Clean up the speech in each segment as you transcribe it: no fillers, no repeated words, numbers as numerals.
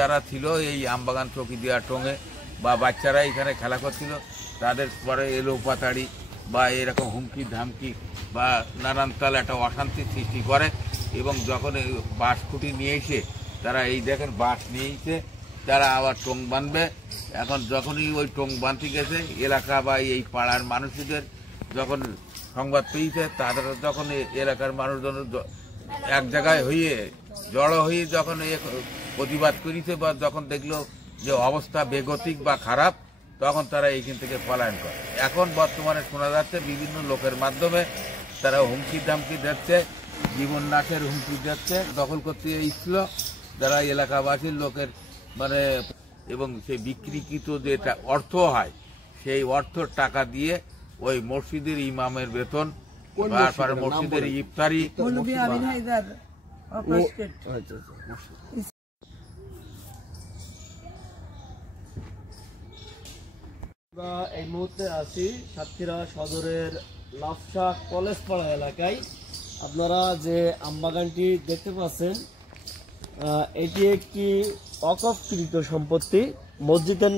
যারা ছিল এই আমবাগান চৌকিদিয়া টঙ্গে বা বাচ্চারা এখানে খেলা করছিল, তাদের পরে এলো পাতাড়ি বা এরকম হুমকি ধামকি বা নানান তাল একটা অশান্তি সৃষ্টি করে। এবং যখন এই বাঁশ খুঁটি নিয়ে এসে তারা এই দেখেন বাঁশ নিয়ে এসে তারা আবার টং বাঁধবে। এখন যখনই ওই টং বাঁধতে গেছে এলাকা বা এই পাড়ার মানুষদের যখন সংবাদ পেয়েছে, তাদের যখন এলাকার মানুষজন এক জায়গায় হয়ে জড়ো হয়ে যখন প্রতিবাদ করেছে বা যখন দেখলো যে অবস্থা বেগতিক বা খারাপ, তখন তারা এইখান থেকে পলায়ন করে। এখন বর্তমানে শোনা যাচ্ছে বিভিন্ন লোকের মাধ্যমে তারা হুমকি ধামকি দিচ্ছে, জীবন নাশের হুমকি দিচ্ছে। দখল করতে এসেছিল যারা এলাকাবাসীর লোকের মানে, এবং সেই বিক্রিকৃত যে অর্থ হয় সেই অর্থর টাকা দিয়ে ওই মসজিদের ইমামের বেতন, তারপরে মসজিদের ইফতারি। আমরা এই মুহূর্তে আছি সাতক্ষীরা সদরের লাফসা কলেজ পাড়া এলাকায়। আপনারা যে আমবাগানটি দেখতে পাচ্ছেন, এটি একটি অকফকৃত সম্পত্তি। মসজিদের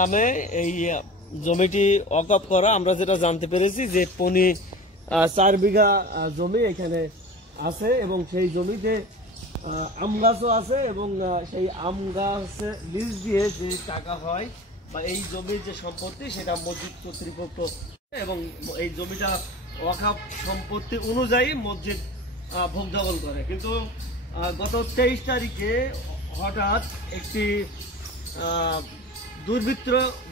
নামে এই জমিটি অকফ করা। আমরা যেটা জানতে পেরেছি যে 4 বিঘা জমি এখানে আছে এবং সেই জমিতে আম গাছও আছে এবং সেই আম গাছে লিজ দিয়ে যে টাকা হয় বা এই জমির যে সম্পত্তি সেটা মসজিদ কর্তৃপক্ষ, এবং এই জমিটা ওয়াকফ সম্পত্তি অনুযায়ী মসজিদ ভোগ দখল করে। কিন্তু গত 23 তারিখে হঠাৎ একটি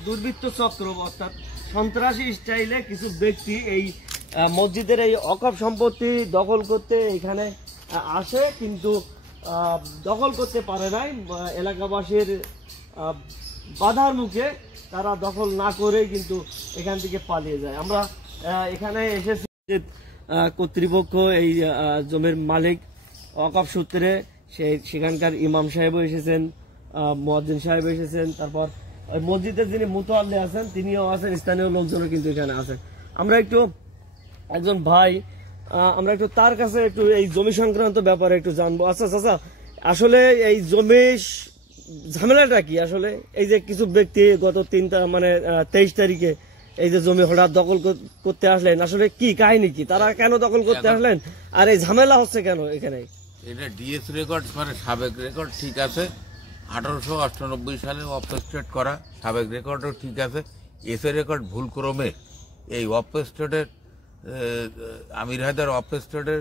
দুর্বৃত্ত চক্র অর্থাৎ সন্ত্রাসী স্টাইলে কিছু ব্যক্তি এই মসজিদের এই ওয়াকফ সম্পত্তি দখল করতে এখানে আসে, কিন্তু দখল করতে পারে নাই। এলাকাবাসীর বাধার মুখে তারা দখল না করে কিন্তু এখান থেকে পালিয়ে যায়। আমরা এখানে এসেছি কর্তৃপক্ষ, এই জমির মালিক ওয়াকফ সূত্রে সেখানকার ইমাম সাহেবও এসেছেন, মুয়াজ্জিন সাহেব এসেছেন, তারপর ওই মসজিদের যিনি মুতাওয়াল্লি আছেন তিনিও আছেন, স্থানীয় লোকজনও কিন্তু এখানে আছেন। আমরা একটু একজন ভাই, আমরা একটু তার কাছে একটু এই জমি সংক্রান্ত ব্যাপারে একটু জানবো। আচ্ছা চাচা, আসলে এই জমি ঝামেলাটা কি? আসলে এই যে কিছু ব্যক্তি গত 23 তারিখে এই যে জমি হঠাৎ দখল করতে আসলেন, আসলে কি কাহিনী কি? তারা কেন দখল করতে আসলেন আর এই ঝামেলা হচ্ছে কেন এখানে? এটা ডিএস রেকর্ড মানে সাবেক রেকর্ড ঠিক আছে, 1898 সালে অবস্টেট করা সাবেক রেকর্ডও ঠিক আছে। এসে রেকর্ড ভুলক্রমে এই অবস্টেটের আমির হায়দার অবস্টেটের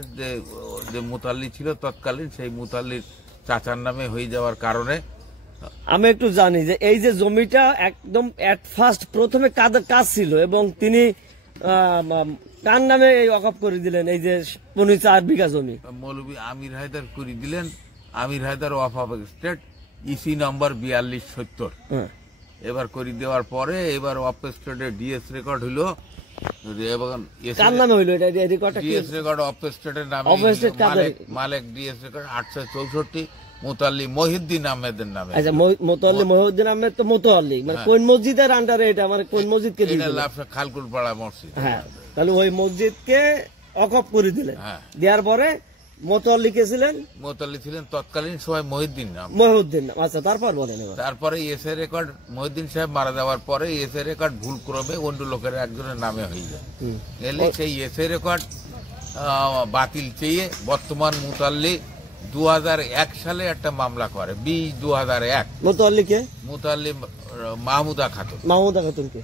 যে মুতাল্লি ছিল তৎকালীন, সেই মুতাল্লির চাচার নামে হয়ে যাওয়ার কারণে আমি একটু জানি যে এই যে জমিটা একদম প্রথমে কাজ ছিল এবং তিনি কার নামে এই ওয়াকফ করে দিলেন? এই যে 4 বিঘা জমি মৌলভী আমির হায়দার করে দিলেন। আমির হায়দার ওয়াকফ স্টেট ইসি নম্বর 4270 এবার করে দেওয়ার পরে এবার ওয়াকফ স্টেটের ডিএস রেকর্ড হইলো। মালিক ডিএস রেকর্ড 864, মুতাল্লি মহিউদ্দিন আহমেদের নামে। আচ্ছা, মুতাল্লি মহিউদ্দিন আহমেদ তো মুতাল্লি মানে কোন মসজিদের আন্ডারে এটা, মানে কোন মসজিদকে দিলেন? খালকুলপাড়া মসজিদ। হ্যাঁ, তাহলে ওই মসজিদকে ওয়াকফ করে দিলেন। দেওয়ার পরে মুতাল্লি কে ছিলেন? মুতাল্লি ছিলেন তৎকালীন সময় মহিউদ্দিন নাম। আচ্ছা, তারপর বলেন। তারপরে এসএ রেকর্ড মহিউদ্দিন সাহেব মারা যাওয়ার পরে এসএ রেকর্ড ভুল ক্রমে অন্য লোকের একজনের নামে হয়ে যায়। এলে সেই এসএ রেকর্ড বাতিল চেয়ে বর্তমান মুতাল্লি 2001 সালে একটা মামলা করে, 20/2001। মুতাল্লি কে? মুতাল্লি মাহমুদা খাতুন। মাহমুদা খাতুন কে?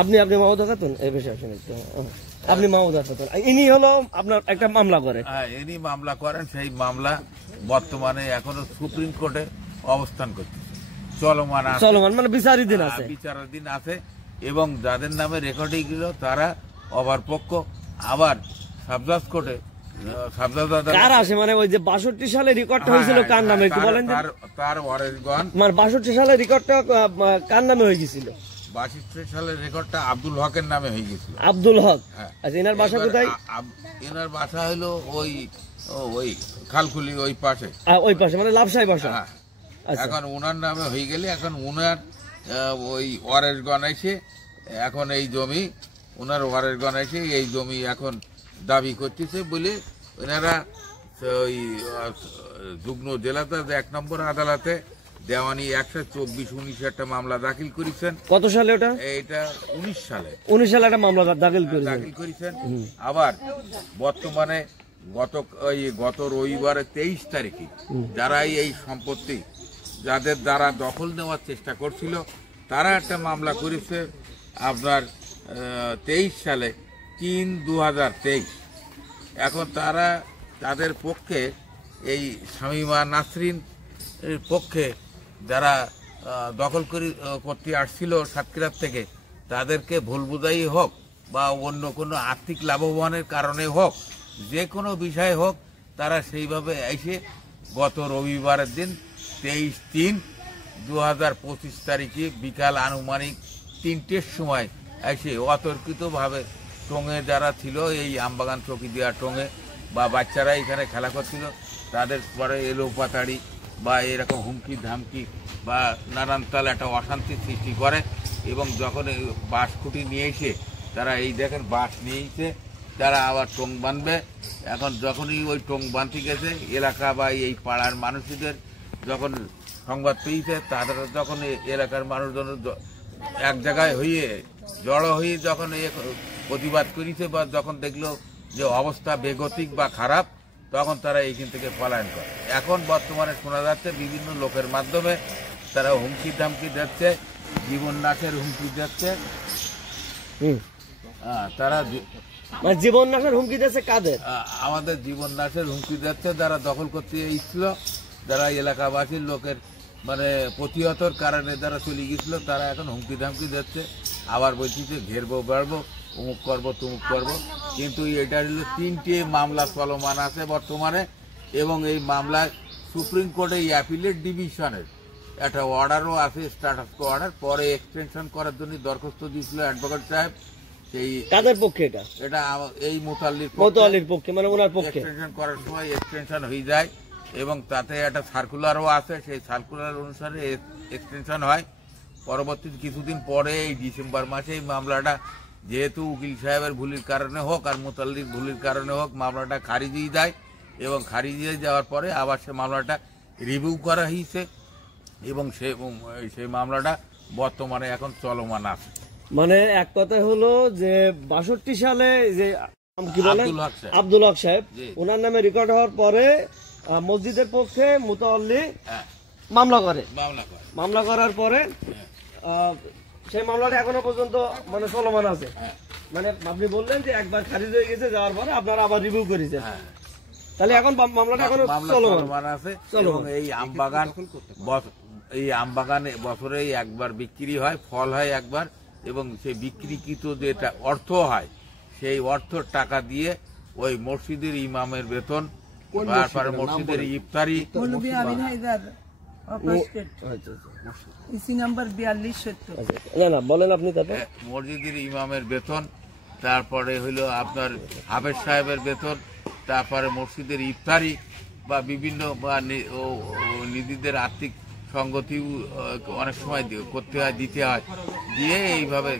আপনি মাহমুদা খাতুন এই বিষয়ে আপনি মাহমুদা খাতুন, ইনি হলো আপনার একটা মামলা করে। হ্যাঁ, ইনি মামলা করেন। সেই মামলা বর্তমানে এখনো সুপ্রিম কোর্টে অবস্থান করছে, চলমান মানে বিচারাধীন আছে। এবং যাদের নামে রেকর্ডিং গেল তারা অপরপক্ষ আবার সাবজজ কোর্টে কার আসে, মানে ওই যে 62 সালে রেকর্ডটা হয়েছিল কার নামে একটু বলেন? তার ওয়ারেসগণ, মানে 62 সালে রেকর্ডটা কার নামে হয়ে গেছিল? 62 সালের রেকর্ডটা আব্দুল হকের নামে হয়ে গেছিল। আব্দুল হক। আচ্ছা, এনার বাসা কোথায়? এনার বাসা হলো ওই খালকুলি ওই পাশে মানে লাভসাই বাসা। এখন উনার নামে হয়ে গেলে এখন উনার ওই ওয়ারেসগণ এসে এখন এই জমি, উনার ওয়ারেসগণ এসে এই জমি এখন দাবি করতেছে বলে ওনারা ওই যুগ্ম জেলাতে 1 নম্বর আদালতে দেওয়ানি 124/19 একটা মামলা দাখিল করেছেন। কত সালে ওটা? এটা 19 সালে একটা মামলা দাখিল করেছেন। আবার বর্তমানে গত রবিবারে 23 তারিখে যারা এই সম্পত্তি যাদের দ্বারা দখল নেওয়ার চেষ্টা করছিল তারা একটা মামলা করেছে আপনার 23 সালে 3/2023। এখন তাদের পক্ষে এই শামীমা নাসরিন এর পক্ষে যারা দখল করতে আসছিল সাতক্ষীরার থেকে তাদেরকে ভুল বুঝাই হোক বা অন্য কোনো আর্থিক লাভবানের কারণে হোক, যে কোনো বিষয় হোক, তারা সেইভাবে এসে গত রবিবারের দিন 23/3/2025 তারিখে বিকাল আনুমানিক 3টের সময় এসে অতর্কিতভাবে টঙে যারা ছিল এই আমবাগান চৌকিদিয়া টঙে বা বাচ্চারা এখানে খেলা করছিল তাদের পরে এলো পাতাড়ি বা এরকম হুমকি ধামকি বা নানান তাল একটা অশান্তির সৃষ্টি করে। এবং যখন এই বাঁশ খুঁটি নিয়ে এসে তারা এই দেখেন বাঁশ নিয়ে এসে তারা আবার টং বাঁধবে। এখন যখনই ওই টং বাঁধতে গেছে এলাকা বা এই পাড়ার মানুষদের যখন সংবাদ পেয়েছে তারা যখন এলাকার মানুষজন এক জায়গায় হয়ে জড়ো হয়ে যখন প্রতিবাদ করেছে বা যখন দেখলো যে অবস্থা বেগতিক বা খারাপ তখন তারা এইখান থেকে পলায়ন করে। এখন বর্তমানে শোনা যাচ্ছে বিভিন্ন লোকের মাধ্যমে তারা হুমকি ধামকি দিচ্ছে, জীবন নাশের হুমকি দিচ্ছে। তারা জীবন নাশের হুমকি দিচ্ছে কাদের? আমাদের জীবন নাশের হুমকি দিচ্ছে যারা দখল করতে এসেছিল, যারা এলাকাবাসীর লোকের মানে প্রতিহতর কারণে যারা চলে গেছিল তারা এখন হুমকি ধামকি দিচ্ছে। আবার বলছি যে ঘেরবো বেড়বো, অমুক করবো তুমুক করবো। কিন্তু এটা হলো 3টে মামলা চলমান আছে বর্তমানে এবং এই মামলায় সুপ্রিম কোর্টে অ্যাপিলেট ডিভিশনের একটা অর্ডারও আছে, স্ট্যাটাস অর্ডার। পরে এক্সটেনশন করার জন্য দরখাস্ত দিয়েছিল অ্যাডভোকেট সাহেব। সেই কাদের পক্ষে? এটা এই মোতাল্লির পক্ষে, মানে ওনার পক্ষে। এক্সটেনশন করার সময় এক্সটেনশন হয়ে যায় এবং তাতে একটা সার্কুলারও আছে, সেই সার্কুলার অনুসারে এক্সটেনশন হয়। পরবর্তী কিছুদিন পরে এই ডিসেম্বর মাসে এই মামলাটা যেহেতু উকিল সাহেবের ভুলের কারণে হোক আর মোতাল্লির ভুলের কারণে হোক মামলাটা খারিজ হয়ে যায় এবং খারিজ হয়ে যাওয়ার পরে আবার সে মামলাটা রিভিউ করা হয়েছে এবং সেই মামলাটা বর্তমানে এখন চলমান আছে। মানে এক কথা হলো যে 62 সালে যে কি বলেন আব্দুল হক সাহেব, ওনার নামে রেকর্ড হওয়ার পরে মসজিদের পক্ষে মুতাওয়াল্লি মামলা করার পরে সেই মামলাটা এখনো পর্যন্ত মানে চলমান আছে। মানে আপনি বললেন যে একবার খারিজ হয়ে গেছে, যাওয়ার পরে আপনারা আবার রিভিউ করেছেন, তাহলে এখন মামলাটা এখনো চলমান আছে। এবং এই আমবাগানে বছরে একবার বিক্রি হয়, ফল হয় একবার, এবং সেই বিক্রিকৃত যেটা অর্থ হয় সেই অর্থর টাকা দিয়ে ওই মসজিদের ইমামের বেতন, তারপরে মসজিদের ইফতারি, মসজিদের ইমামের বেতন, তারপরে হইলো আপনার হাফেজ সাহেবের বেতন, তারপরে মসজিদের ইফতারি বা বিভিন্ন নিজেদের আর্থিক সংগতি অনেক সময় করতে হয়, দিতে হয়, দিয়ে এইভাবে